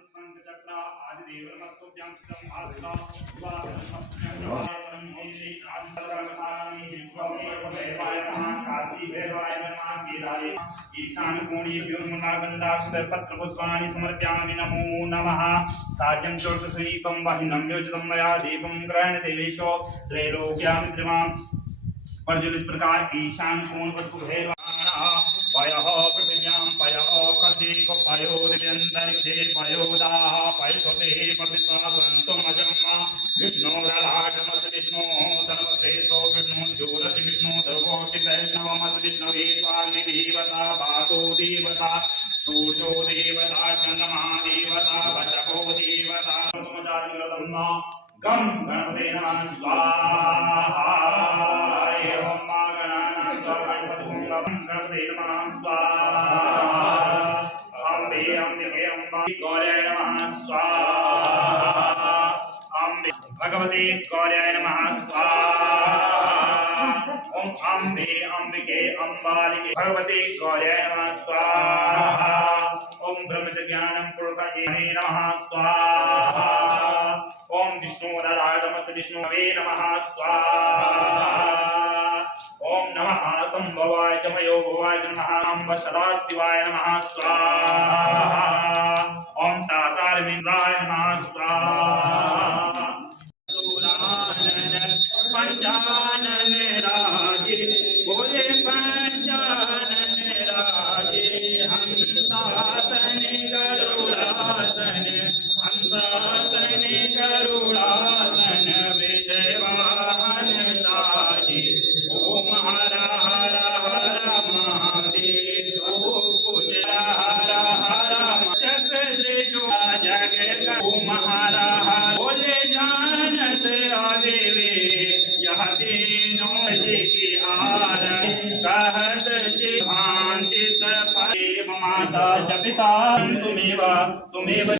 शंखचक्र आदि देवमस्तुभ्यं सिद्धं ईशानकोणीभ्योन्मुलागन्धाक्षरपत्रपुष्पाणि समर्पयामि नमो नमः। साज्यं चोर्तसहीकं वाहिनं योजितं मया दीपं ग्रहणदेवेशो त्रैलोक्यामित्रिमां प्रज्वलित प्रकार ईशान कोण पयः पृथिव्यां पयः कद्दीप पयो दिव्यन्तरिक्षे पयोदाः पयस्वते पवित्रासन्तुमजम्मा विष्णोरलाटमस विष्णो सर्वश्रेष्ठो विष्णु ज्योतिषि विष्णु सर्वोष्टि वैष्णवमस विष्णवे स्वामिदेवता भातो देवता सूर्यो देवता चन्द्रमा देवता वचको देवता गं गणपते नमः स्वाहा एवं मा गणपते नमः स्वाहा अम्बे अम्बिके अम्बा गौर्याय नमः स्वाहा अम्बे भगवते गौर्याय नमः स्वाहा ओम अम्बे अम्बिके अम्बालिके भगवते गौर्याय नमः स्वाहा ओम ब्रह्मज्ञानं पुरुषाय नमः स्वाहा ओम विष्णुरलाटमस विष्णुवे नमः स्वाहा ओम नमः संभवाय च मयोभवाय च नमः अम्ब सदाशिवाय नमः स्वाहा ओम तातारविंदाय नमः स्वाहा पंचानन राजे बोले पंचानन राजे हंसासन गरुड़ासन हंसासन गरुड़ासन विजयवाहन साजे ओम हर हर हर महादेव पूज हर हर चक्र जग ओम हर हर बोले जानत आदेवे यह तीनों जी की आर कहत शिवांचित माता च पिता तुमेव